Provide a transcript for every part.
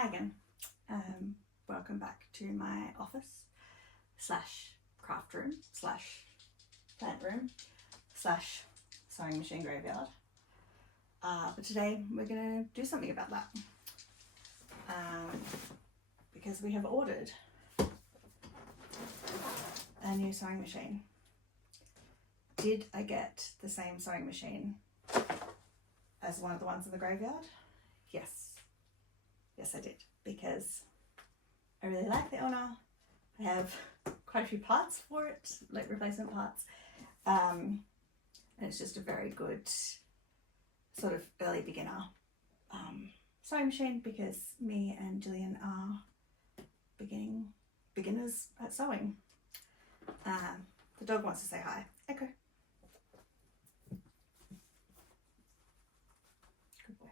Hi again. Welcome back to my office slash craft room slash plant room slash sewing machine graveyard. But today we're going to do something about that because we have ordered a new sewing machine. Did I get the same sewing machine as one of the ones in the graveyard? Yes. Yes, I did, because I really like the Elna. I have quite a few parts for it, like replacement parts. And it's just a very good sort of early beginner sewing machine because me and Gillian are beginners at sewing. The dog wants to say hi. Echo. Good boy.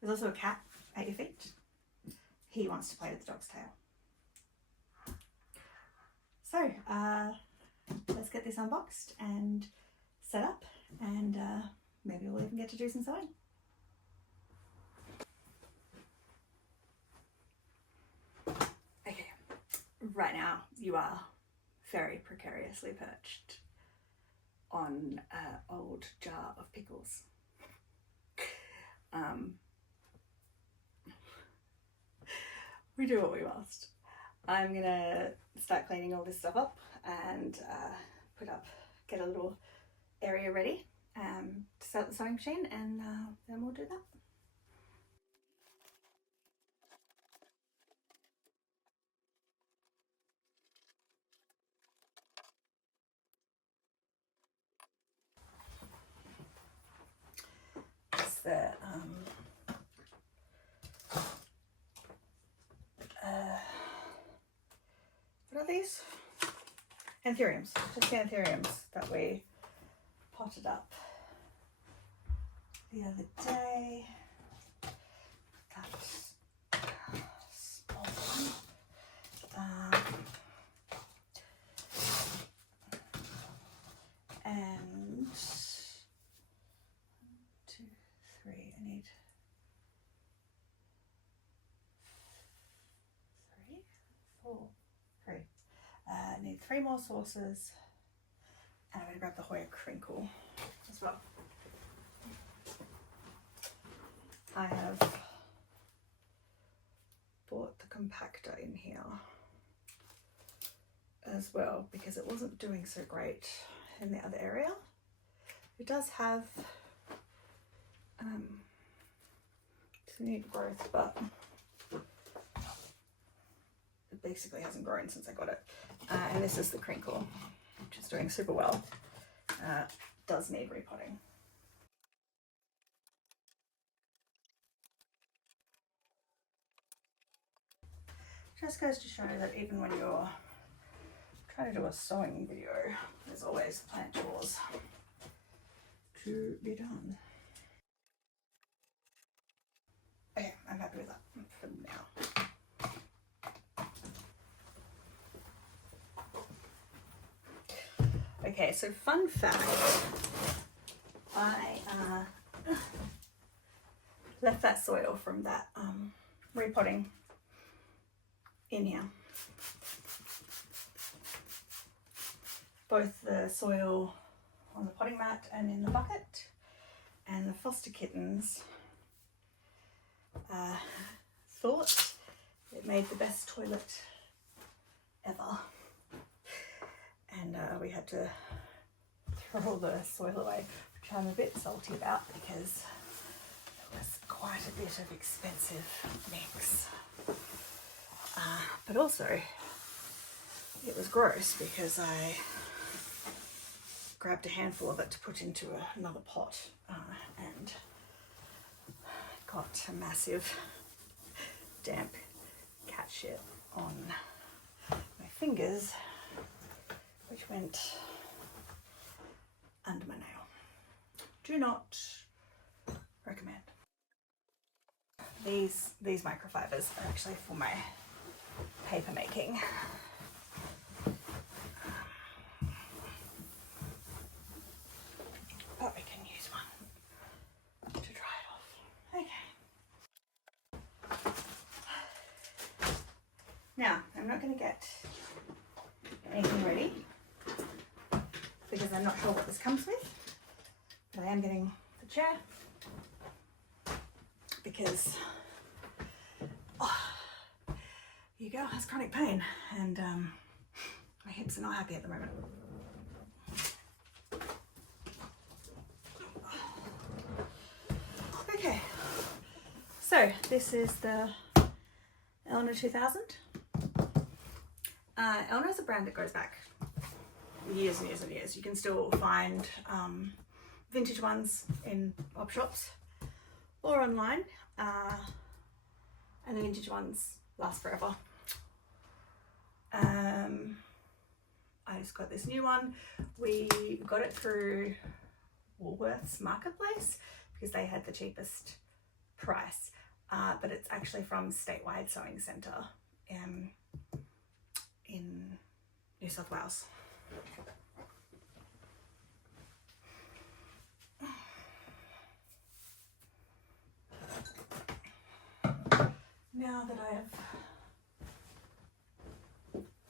There's also a cat at your feet. He wants to play with the dog's tail. So let's get this unboxed and set up, and maybe we'll even get to do some sewing. Okay, right now you are very precariously perched on an old jar of pickles. We do what we must. I'm gonna start cleaning all this stuff up and get a little area ready to set up the sewing machine, and then we'll do that. It's the what are these? Anthuriums. Just the anthuriums that we potted up the other day. That's small one. And 1, 2, 3. I need 3, 4, 3. I need 3 more saucers, and I'm going to grab the Hoya crinkle as well. I have bought the compactor in here as well because it wasn't doing so great in the other area. It does have some neat growth, but it basically hasn't grown since I got it. And this is the crinkle, which is doing super well. Does need repotting. Just goes to show that even when you're trying to do a sewing video, there's always plant chores to be done. Okay, I'm happy with that for now. Okay, so fun fact, I left that soil from that repotting in here. Both the soil on the potting mat and in the bucket, and the foster kittens thought it made the best toilet ever, and we had to throw all the soil away, which I'm a bit salty about because it was quite a bit of expensive mix. But also it was gross because I grabbed a handful of it to put into another pot and got a massive damp cat shit on my fingers, which went under my nail. Do not recommend. These microfibers are actually for my paper making. But we can use one to dry it off. Okay. I'm not going to get anything ready because I'm not sure what this comes with, but I am getting the chair because your girl has chronic pain and my hips are not happy at the moment. Okay, so this is the Elna 2000. Elna is a brand that goes back years and years and years. You can still find vintage ones in op shops or online, and the vintage ones last forever. I just got this new one. We got it through Woolworths Marketplace because they had the cheapest price, but it's actually from Statewide Sewing Centre in New South Wales. Now that I have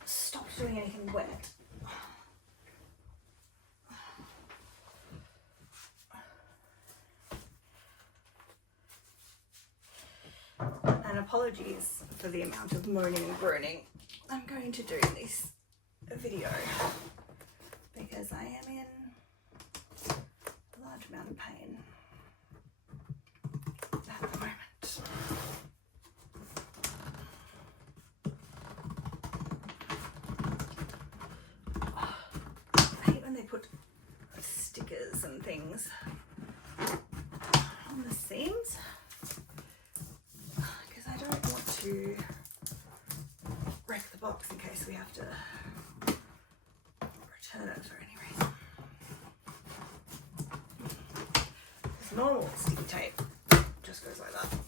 stopped doing anything wet, and apologies for the amount of moaning and groaning I'm going to do in this video because I am in a large amount of pain at the moment. I hate when they put stickers and things on the seams because I don't want to wreck the box in case we have to return it for any reason. This normal sticky tape just goes like that.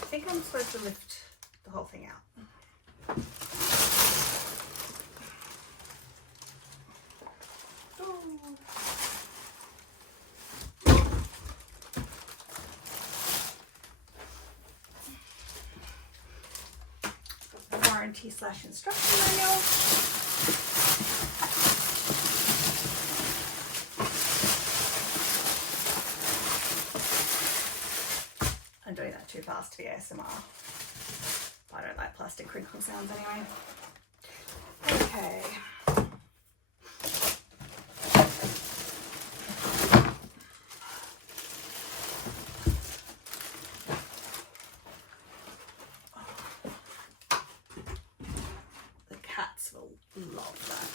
I think I'm supposed to lift the whole thing out. The warranty/instruction manual. I'm doing that too fast for the ASMR. I don't like plastic crinkle sounds anyway. Okay. The cats will love that.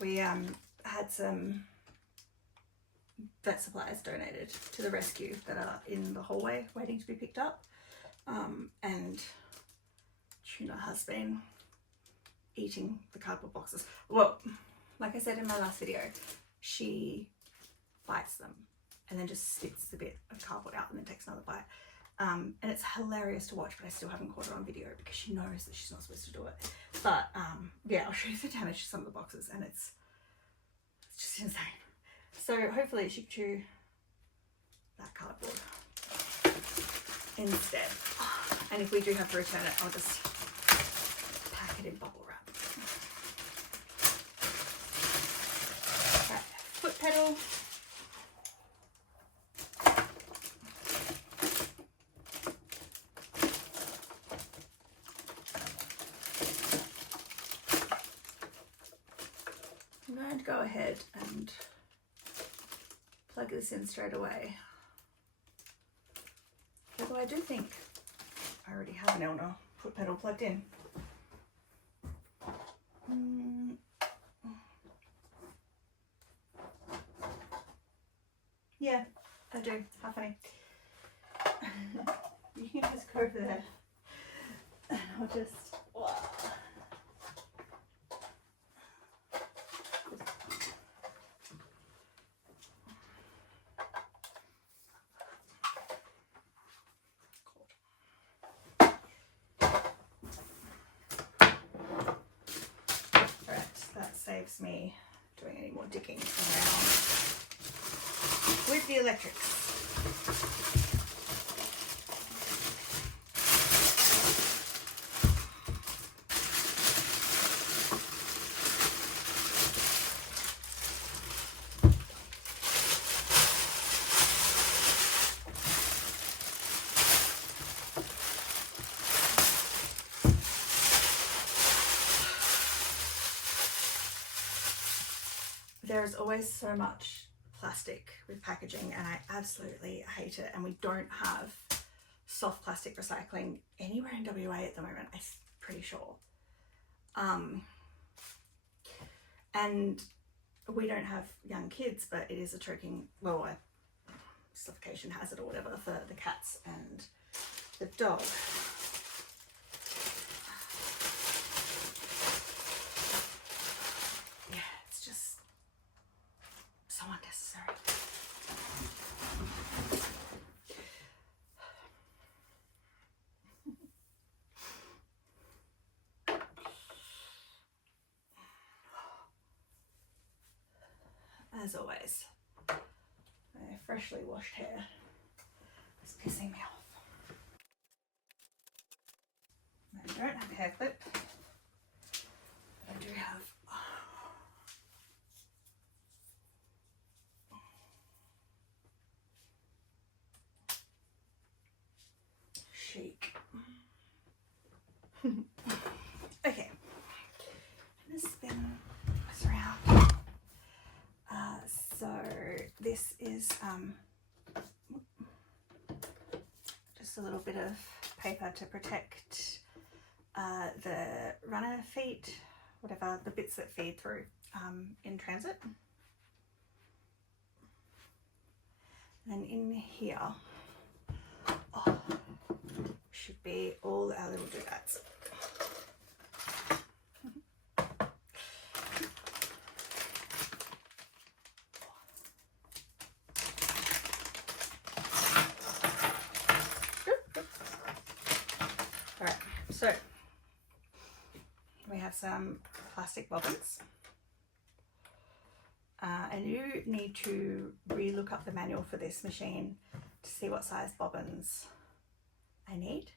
We had some vet supplies donated to the rescue that are in the hallway waiting to be picked up, and Tuna has been eating the cardboard boxes. Well, like I said in my last video, she bites them and then just spits the bit of cardboard out and then takes another bite, and it's hilarious to watch, but I still haven't caught her on video because she knows that she's not supposed to do it. But yeah, I'll show you the damage to some of the boxes and it's just insane. So hopefully she can chew that cardboard instead. And if we do have to return it, I'll just pack it in bubble wrap. Okay, foot pedal. I'm going to go ahead and plug this in straight away. Although I do think I already have an Elna foot pedal plugged in. Yeah, I do. How funny. You can just go over there and I'll just risks me doing any more digging around with the electrics. There is always so much plastic with packaging and I absolutely hate it, and we don't have soft plastic recycling anywhere in WA at the moment, I'm pretty sure. And we don't have young kids, but it is a choking, well, a suffocation hazard or whatever for the cats and the dog. So unnecessary. As always, my freshly washed hair is pissing me off. I don't have a hair clip, but I do have chic. Okay, I'm gonna spin this around. So this is just a little bit of paper to protect the runner feet, whatever, the bits that feed through in transit. And in here should be all our little doodads. Alright, so we have some plastic bobbins. And you need to re-look up the manual for this machine to see what size bobbins I need.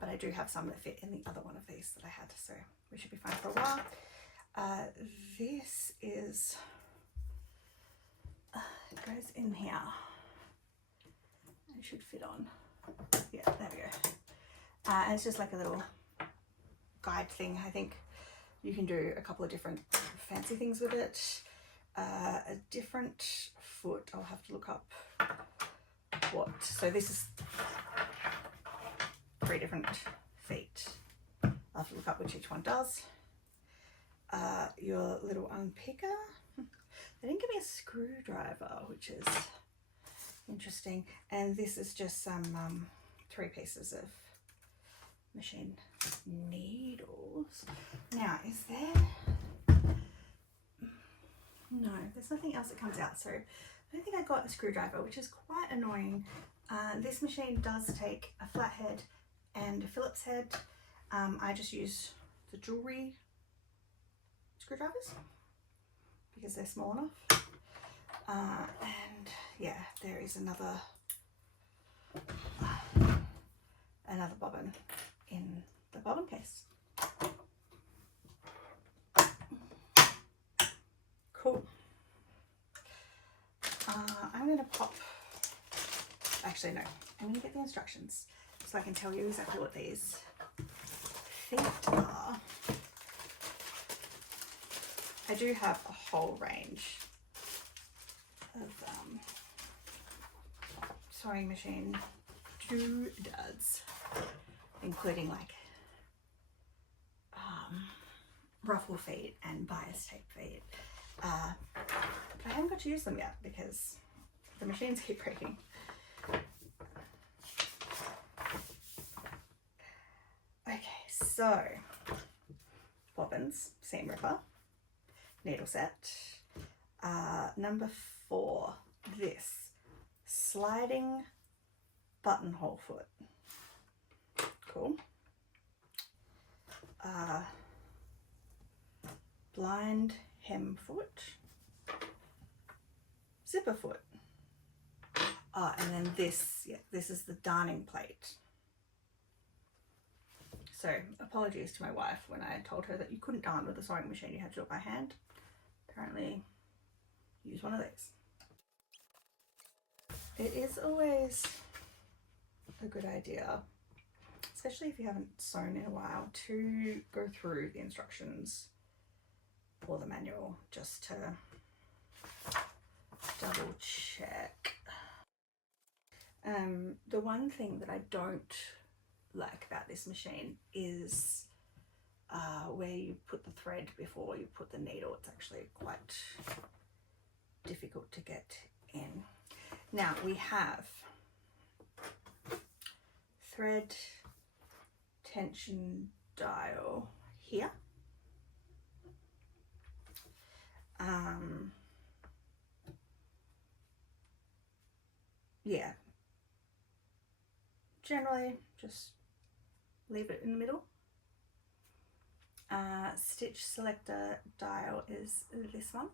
But I do have some that fit in the other one of these that I had, so we should be fine for a while. This is, it goes in here. It should fit on. Yeah, there we go. And it's just like a little guide thing. I think you can do a couple of different fancy things with it. A different foot, I'll have to look up what. So this is 3 different feet. I'll have to look up which each one does. Your little unpicker. They didn't give me a screwdriver, which is interesting. And this is just some 3 pieces of machine needles. Now, is there... No, there's nothing else that comes out, so I don't think I got a screwdriver, which is quite annoying. This machine does take a flathead and a Phillips head. I just use the jewelry screwdrivers because they're small enough. And yeah, there is another bobbin in the bobbin case. Cool. I'm going to pop, actually no, I'm going to get the instructions so I can tell you exactly what these feet are. I do have a whole range of sewing machine doodads, including like ruffle feet and bias tape feet. But I haven't got to use them yet because the machines keep breaking. Okay, so bobbins, seam ripper, needle set. Number 4, this sliding buttonhole foot. Cool. blind hem foot, zipper foot. Oh, and then this, yeah, this is the darning plate. So apologies to my wife when I told her that you couldn't darn with a sewing machine, you had to do it by hand. Apparently use one of these. It is always a good idea, especially if you haven't sewn in a while, to go through the instructions or the manual just to double check. The one thing that I don't like about this machine is where you put the thread before you put the needle. It's actually quite difficult to get in. Now we have thread tension dial here. Yeah, generally just leave it in the middle. Stitch selector dial is this one.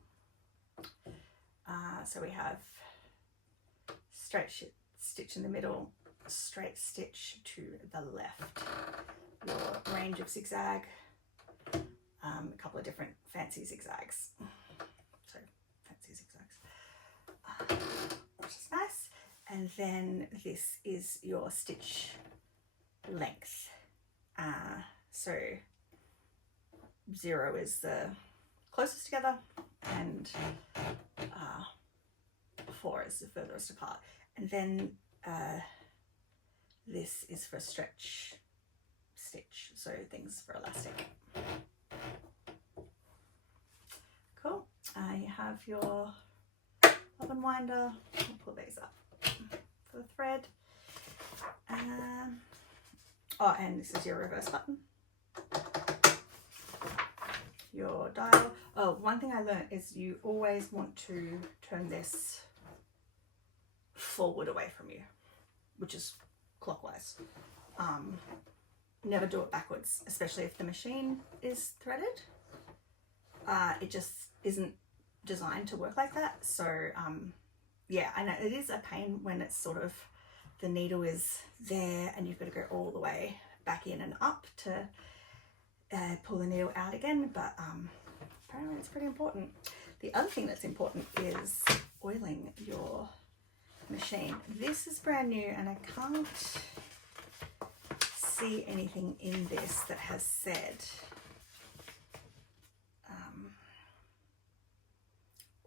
So we have straight stitch in the middle, straight stitch to the left, your range of zigzag, a couple of different fancy zigzags. So fancy zigzags, which is nice. And then this is your stitch length. So 0 is the closest together and 4 is the furthest apart. And then this is for stretch stitch, so things for elastic. Cool. You have your bobbin winder. I'll pull these up for the thread. Oh, and this is your reverse button. Your dial. Oh, one thing I learned is you always want to turn this forward away from you, which is clockwise. Never do it backwards, especially if the machine is threaded. It just isn't designed to work like that. So yeah, I know it is a pain when it's sort of the needle is there and you've got to go all the way back in and up to pull the needle out again, but apparently it's pretty important. The other thing that's important is oiling your machine. This is brand new and I can't see anything in this that has said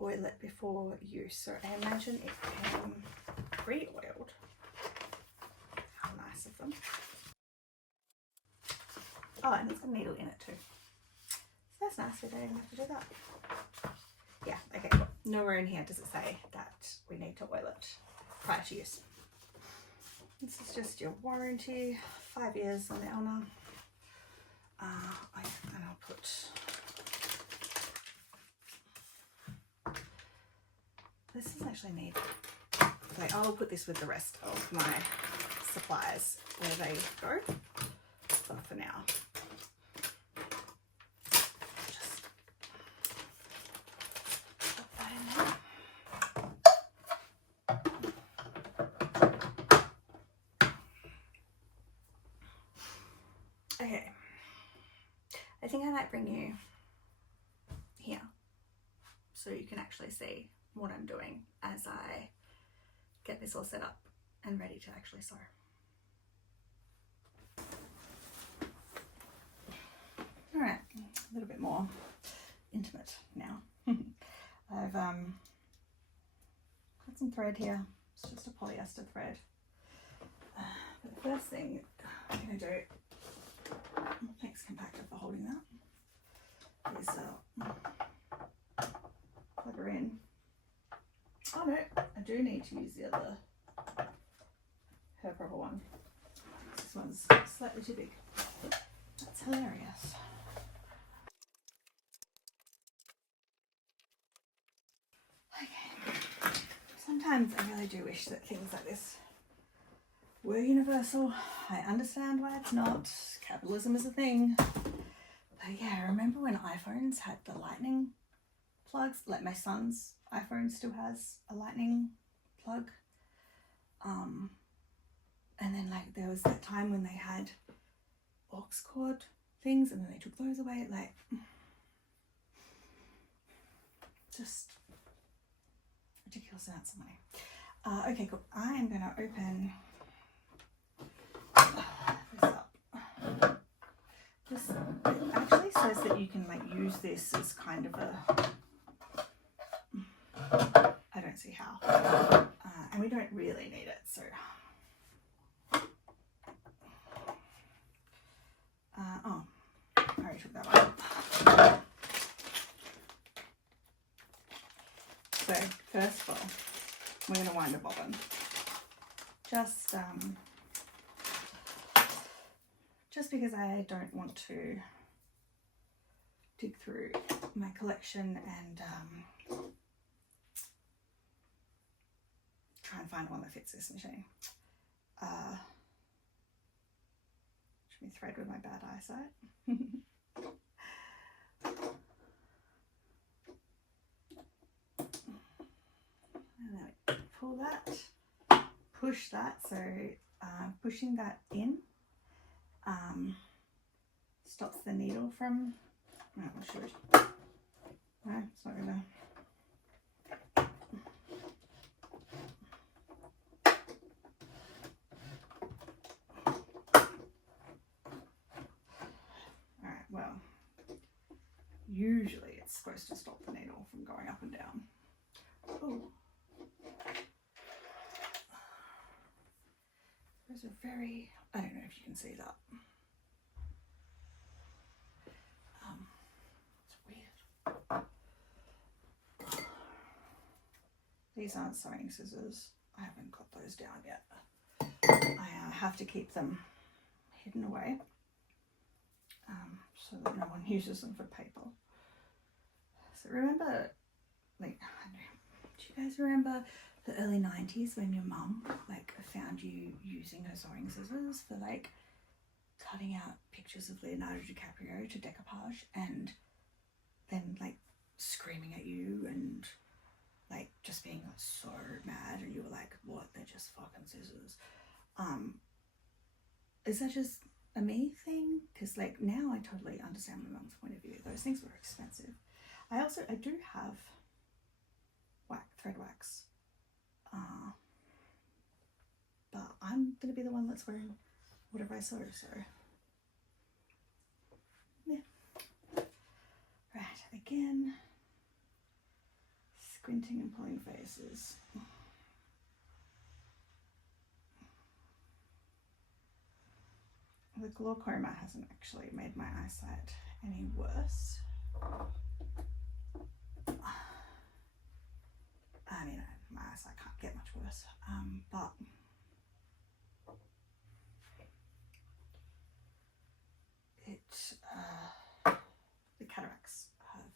oil it before use, so I imagine it came pre-oiled. How nice of them. Oh, and it's got a needle in it too. So that's nice, we don't even have to do that. Yeah, okay, cool. Nowhere in here does it say that we need to oil it prior to use. This is just your warranty, 5 years on the Elna. And I'll put this doesn't actually need, like, I'll put this with the rest of my supplies where they go, but for now just put that in there. Okay, I think I might bring you here so you can actually see what I'm doing as I get this all set up and ready to actually sew. All right, a little bit more intimate now. I've got some thread here. It's just a polyester thread. But the first thing I'm gonna do, thanks compactor for holding that, is plug her in. Oh no, I do need to use the other, her proper one. This one's slightly too big. That's hilarious. Okay, sometimes I really do wish that things like this were universal. I understand why it's not. Capitalism is a thing. But But yeah, I remember when iPhones had the lightning plugs, like my son's iPhone still has a lightning plug. And then like there was that time when they had aux cord things and then they took those away, like just ridiculous amounts of money. Okay, cool. I am going to open this up. This actually says that you can like use this as kind of a, I don't see how, and we don't really need it, so oh, I already took that one. So first of all, we're going to wind a bobbin. Just because I don't want to dig through my collection and try and find one that fits this machine. Should we thread with my bad eyesight? And pull that, push that, so pushing that in stops the needle from, no, I should, no, it's not gonna, alright, well, usually it's supposed to stop the needle from going up and down. Oh. Those are very, I don't know if you can see that. It's weird. These aren't sewing scissors. I haven't got those down yet. I have to keep them hidden away so that no one uses them for paper. So remember, like, I don't know, do you guys remember the early 90s when your mum like found you using her sewing scissors for like cutting out pictures of Leonardo DiCaprio to decoupage and then like screaming at you and like just being so mad, and you were like, what, they're just fucking scissors. Is that just a me thing? Because like now I totally understand my mum's point of view. Those things were expensive. I do have thread wax, but I'm gonna be the one that's wearing whatever I sew, so yeah. Right, again, squinting and pulling faces. The glaucoma hasn't actually made my eyesight any worse. I mean, my eyesight can't get much worse, but the cataracts have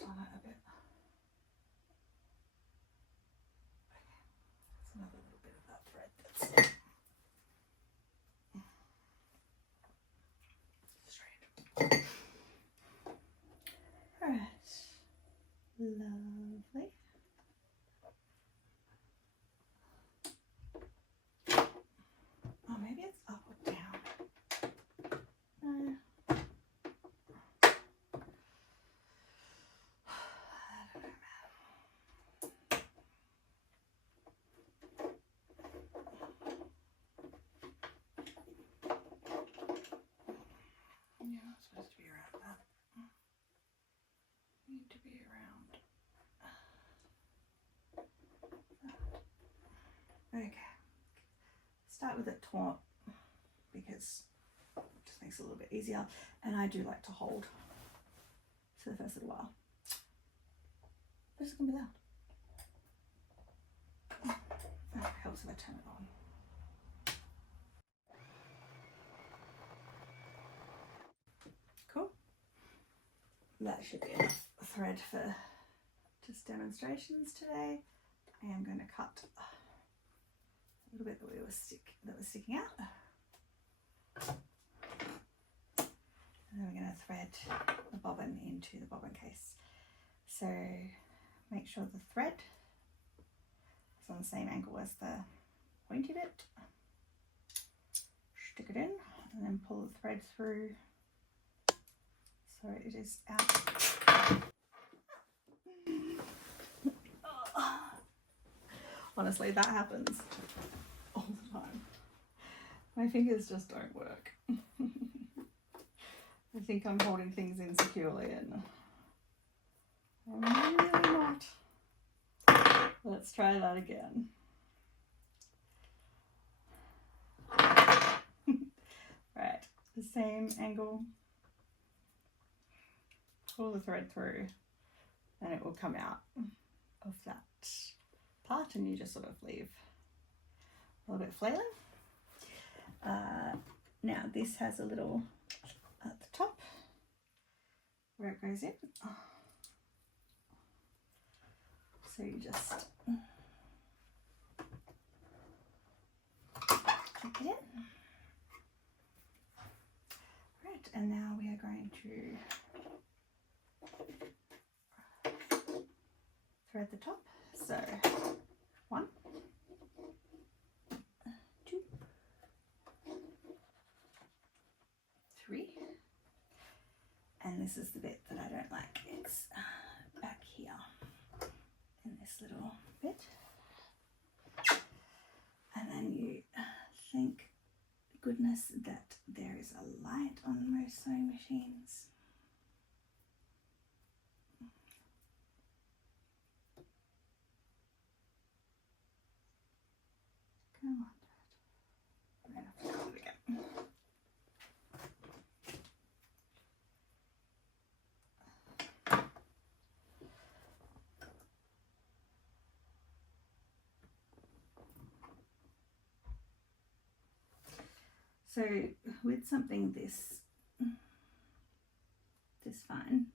done it a bit. Okay, that's another little bit of that thread that's strange. Alright, lovely. Oh, maybe it's up or down. No. Yeah, it's supposed to be around that. Need to be around that. Okay. Start with a taunt because it just makes it a little bit easier, and I do like to hold for the first little while. But it's gonna be loud. Oh, it helps if I turn it on. Cool. That should be enough thread for just demonstrations today. I am going to cut a little bit that was sticking out. And then the bobbin into the bobbin case. So make sure the thread is on the same angle as the pointy bit. Stick it in and then pull the thread through so it is out. Honestly, that happens all the time. My fingers just don't work. I think I'm holding things insecurely and I'm really not. Let's try that again. Right, the same angle. Pull the thread through and it will come out of that part and you just sort of leave a little bit flailing. Now this has a little at the top where it goes in. So you just check it in. Right, and now we are going to thread the top. So 1, 2, 3, and this is the bit that I don't like. It's back here in this little bit, and then you thank goodness that there is a light on most sewing machines. Come on, I'm gonna have to do it again. So with something this fine,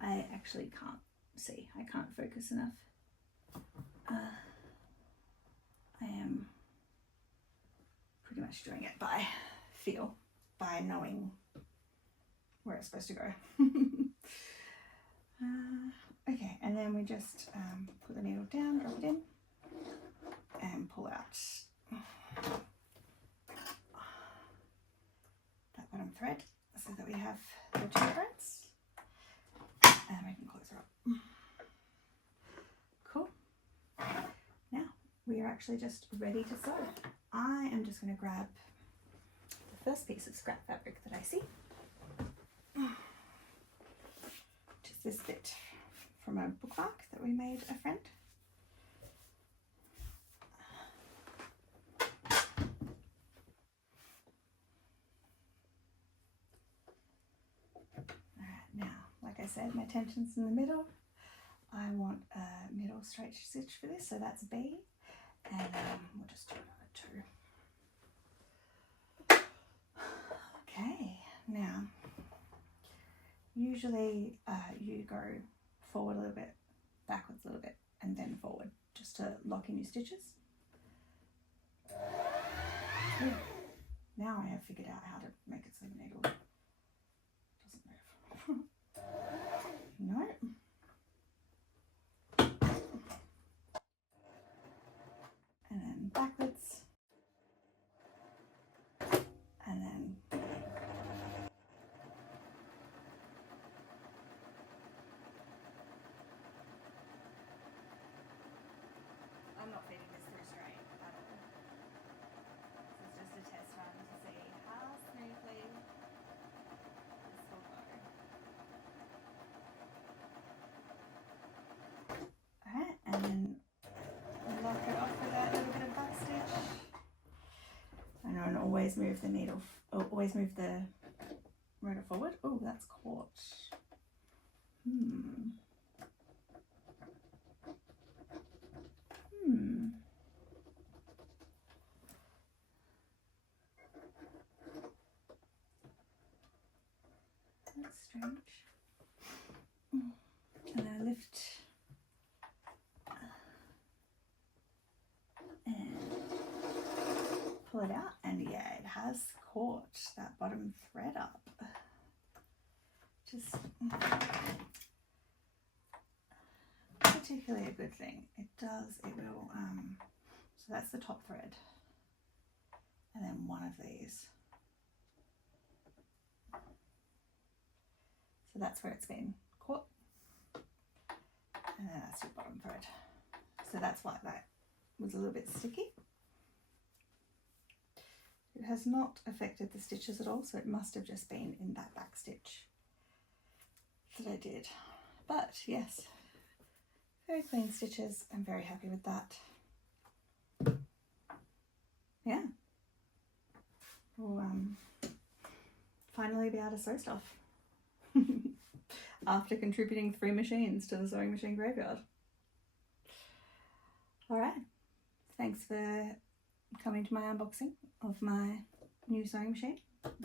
I actually can't see. I can't focus enough. I am pretty much doing it by feel, by knowing where it's supposed to go. Okay, and then we just put the needle down, drop it in, and pull out that bottom thread so that we have the 2 threads, and we can close her up. Cool. Now we are actually just ready to sew. I am just going to grab the first piece of scrap fabric that I see, which is this bit from a bookmark that we made a friend. Like I said, my tension's in the middle. I want a middle straight stitch for this, so that's B, and we'll just do another 2. Okay, now usually you go forward a little bit, backwards a little bit, and then forward, just to lock in your stitches. Now I have figured out how to make it so the needle doesn't move. No. And then backwards. And then I'm not feeding this through straight at all. This is just a test run to see how smoothly this will go. Alright, and then lock it off with that little bit of back stitch. And always move the needle, always move the rotor forward. Oh, that's caught. That's strange. And then I lift and pull it out, and yeah, it has caught that bottom thread up. which is particularly a good thing. It will, so that's the top thread. And then one of these. So that's where it's been caught. And then that's your bottom thread. So that's why that was a little bit sticky. It has not affected the stitches at all, so it must have just been in that back stitch that I did. But yes, very clean stitches. I'm very happy with that. Yeah. We'll finally be able to sew stuff after contributing 3 machines to the sewing machine graveyard. All right, thanks for coming to my unboxing of my new sewing machine,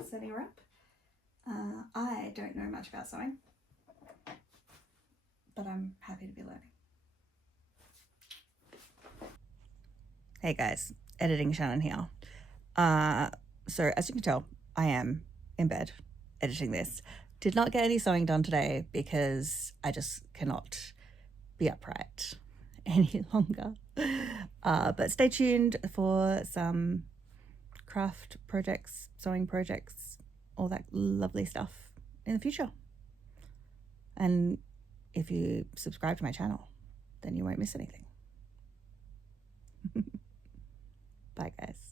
setting her up. I don't know much about sewing, but I'm happy to be learning. Hey guys, editing Shannon here. So as you can tell, I am in bed editing this. Did not get any sewing done today because I just cannot be upright any longer. But stay tuned for some craft projects, sewing projects, all that lovely stuff in the future. And if you subscribe to my channel, then you won't miss anything. Bye guys.